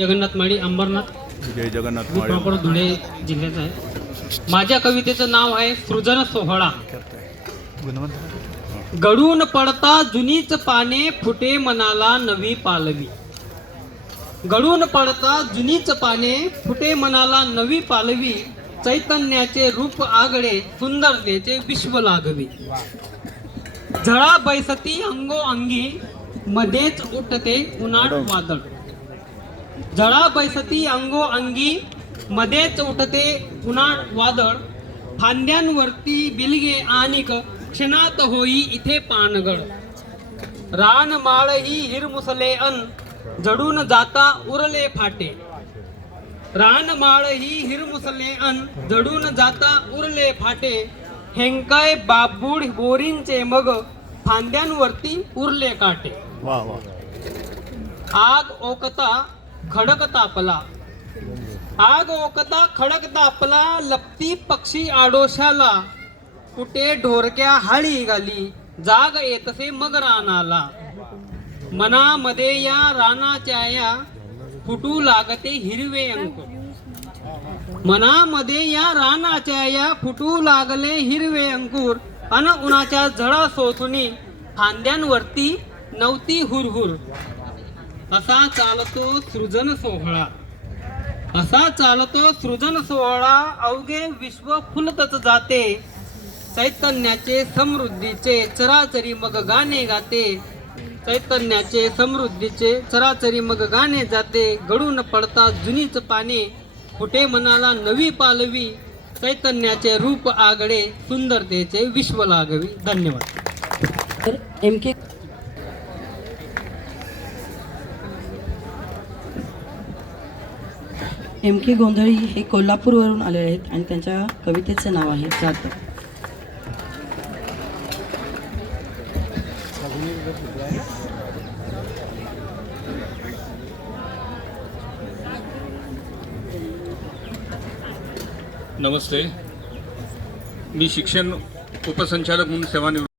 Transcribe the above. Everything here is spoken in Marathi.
जगन्नाथ माळी अंबरनाथ जय जगन्नाथ मी प्रॉपर धुळे जिल्ह्याचा आहे. माझ्या कवितेचं नाव आहे सृजन सोहळा. गळून पडता जुनीच पाने फुटे मनाला नवी पालवी. गळून पडता जुनीच पाने फुटे मनाला नवी पालवी. चैतन्याचे रूप आगळे सुंदरतेचे विश्व लागवी. झळा बैसती अंगो अंगी मध्येच उठते उन्हाळ वादळ. झळा बैसती अंगो अंगी मध्येच उठते उन्हाळ वादळ. फांद्यांवरती बिलगे आणिक क्षणात होई इथे पानगळ. रानमाळ ही हिरमुसले अन जडून जाता उरले फाटे. रानमाळ ही हिरमुसले अन जडून जाता उरले फाटे. हेंकाय बाबूड बोरींचे मग फांद्यांवरती उरले काटे. वाह वाह. आग ओकता खडक तापला. आग ओकता खडक तापला. लपती पक्षी आडोशाला. कुठे ढोरक्या हाळी घाली जाग येतसे मग रानाला. मनामध्ये या रानाच्या या फुटू लागते हिरवे अंकुर. मनामध्ये या रानाच्या या फुटू लागले हिरवे अंकुर. अन उन्हाच्या झळा सोसुनी फांद्यांवरती नव्हती हुरहुर. असा चालतो सृजन सोहळा. असा चालतो सृजन सोहळा. अवघे विश्व फुलतच जाते. चैतन्याचे समृद्धीचे चराचरी मग गाणे गाते. चैतन्याचे समृद्धीचे चराचरी मग गाणे जाते. गळून पडता जुनीच पाने फुटे मनाला नवी पालवी. चैतन्याचे रूप आगळे सुंदरतेचे विश्व लागवी. धन्यवाद. एम के गोंधळी हे कोल्हापूरवरून आलेले आहेत आणि त्यांच्या कवितेचं नाव आहे जात. नमस्ते. मी शिक्षण उपसंचालक म्हणून सेवानिवृत्त